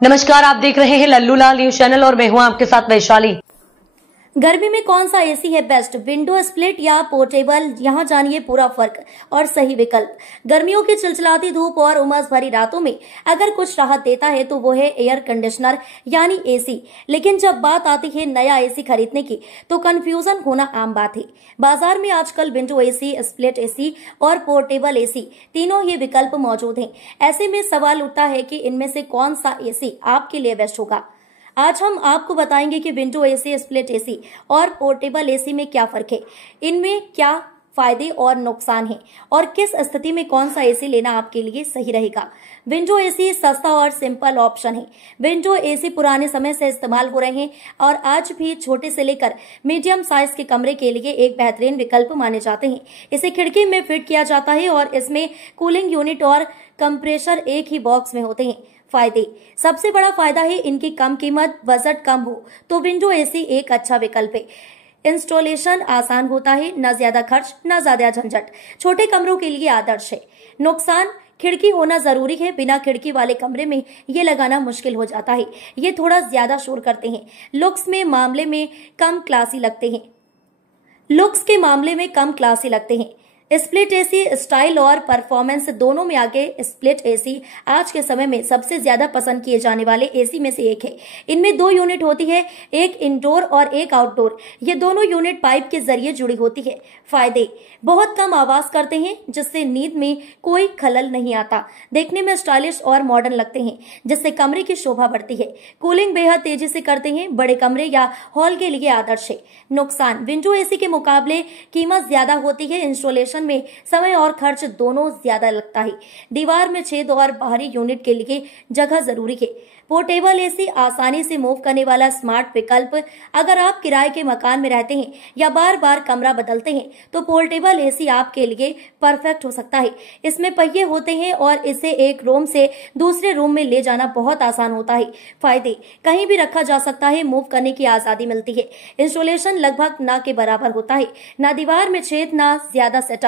नमस्कार, आप देख रहे हैं लल्लू लाल न्यूज चैनल और मैं हूं आपके साथ वैशाली। गर्मी में कौन सा एसी है बेस्ट, विंडो स्प्लिट या पोर्टेबल? यहाँ जानिए पूरा फर्क और सही विकल्प। गर्मियों की चिलचिलाती धूप और उमस भरी रातों में अगर कुछ राहत देता है तो वो है एयर कंडीशनर यानी एसी। लेकिन जब बात आती है नया एसी खरीदने की तो कंफ्यूजन होना आम बात है। बाजार में आजकल विंडो एसी, स्प्लिट एसी और पोर्टेबल एसी तीनों ही विकल्प मौजूद हैं। ऐसे में सवाल उठता है कि इनमें से कौन सा एसी आपके लिए बेस्ट होगा। आज हम आपको बताएंगे कि विंडो एसी, स्प्लिट एसी और पोर्टेबल एसी में क्या फर्क है, इनमें क्या फायदे और नुकसान हैं और किस स्थिति में कौन सा एसी लेना आपके लिए सही रहेगा। विंडो एसी सस्ता और सिंपल ऑप्शन है। विंडो एसी पुराने समय से इस्तेमाल हो रहे हैं और आज भी छोटे से लेकर मीडियम साइज के कमरे के लिए एक बेहतरीन विकल्प माने जाते हैं। इसे खिड़की में फिट किया जाता है और इसमें कूलिंग यूनिट और कंप्रेसर एक ही बॉक्स में होते हैं। फायदे, सबसे बड़ा फायदा है इनकी कम कीमत, बजट कम हो तो विंडो एसी एक अच्छा विकल्प है। इंस्टॉलेशन आसान होता है, न ज्यादा खर्च न ज्यादा झंझट, छोटे कमरों के लिए आदर्श है। नुकसान, खिड़की होना जरूरी है, बिना खिड़की वाले कमरे में ये लगाना मुश्किल हो जाता है, ये थोड़ा ज्यादा शोर करते हैं। लुक्स के मामले में कम क्लासी लगते हैं। स्प्लिट एसी स्टाइल और परफॉर्मेंस दोनों में आगे। स्प्लिट एसी आज के समय में सबसे ज्यादा पसंद किए जाने वाले एसी में से एक है। इनमें 2 यूनिट होती है, एक इंडोर और एक आउटडोर। ये दोनों यूनिट पाइप के जरिए जुड़ी होती है। फायदे, बहुत कम आवाज करते हैं जिससे नींद में कोई खलल नहीं आता। देखने में स्टाइलिश और मॉडर्न लगते हैं जिससे कमरे की शोभा बढ़ती है। कूलिंग बेहद तेजी से करते हैं, बड़े कमरे या हॉल के लिए आदर्श है। नुकसान, विंडो एसी के मुकाबले कीमत ज्यादा होती है, इंस्टॉलेशन में समय और खर्च दोनों ज्यादा लगता है। दीवार में छेद और बाहरी यूनिट के लिए जगह जरूरी है। पोर्टेबल एसी आसानी से मूव करने वाला स्मार्ट विकल्प। अगर आप किराए के मकान में रहते हैं या बार बार कमरा बदलते हैं तो पोर्टेबल एसी आपके लिए परफेक्ट हो सकता है। इसमें पहिए होते हैं और इसे एक रूम से दूसरे रूम में ले जाना बहुत आसान होता है। फायदे, कहीं भी रखा जा सकता है, मूव करने की आजादी मिलती है। इंस्टॉलेशन लगभग ना के बराबर होता है, ना दीवार में छेद ना ज्यादा सेटअप।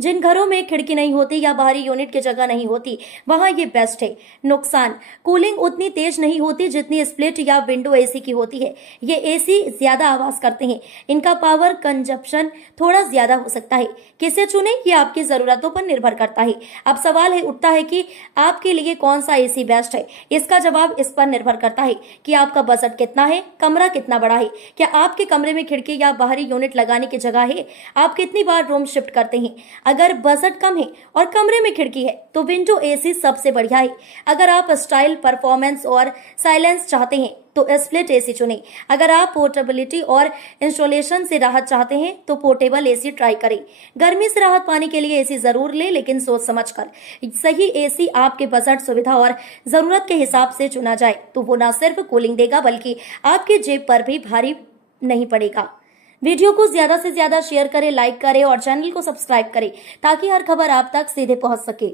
जिन घरों में खिड़की नहीं होती या बाहरी यूनिट की जगह नहीं होती वहां ये बेस्ट है। नुकसान, कूलिंग उतनी तेज नहीं होती जितनी स्प्लिट या विंडो एसी की होती है। ये एसी ज्यादा आवाज करते हैं, इनका पावर कंजप्शन थोड़ा ज्यादा हो सकता है। किसे चुने ये आपकी जरूरतों पर निर्भर करता है। अब सवाल उठता है कि आपके लिए कौन सा एसी बेस्ट है। इसका जवाब इस पर निर्भर करता है कि आपका बजट कितना है, कमरा कितना बड़ा है, क्या आपके कमरे में खिड़की या बाहरी यूनिट लगाने की जगह है, आप कितनी बार रूम शिफ्ट करते हैं। अगर बजट कम है और कमरे में खिड़की है तो विंडो एसी सबसे बढ़िया है। अगर आप स्टाइल, परफॉर्मेंस और साइलेंस चाहते हैं तो स्प्लिट एसी चुनें। अगर आप पोर्टेबिलिटी और इंस्टॉलेशन से राहत चाहते हैं तो पोर्टेबल एसी ट्राई करें। गर्मी से राहत पाने के लिए एसी जरूर ले, लेकिन सोच समझकर। सही एसी आपके बजट, सुविधा और जरूरत के हिसाब से चुना जाए तो वो न सिर्फ कूलिंग देगा बल्कि आपके जेब पर भी भारी नहीं पड़ेगा। वीडियो को ज्यादा से ज्यादा शेयर करें, लाइक करें और चैनल को सब्सक्राइब करें ताकि हर खबर आप तक सीधे पहुंच सके।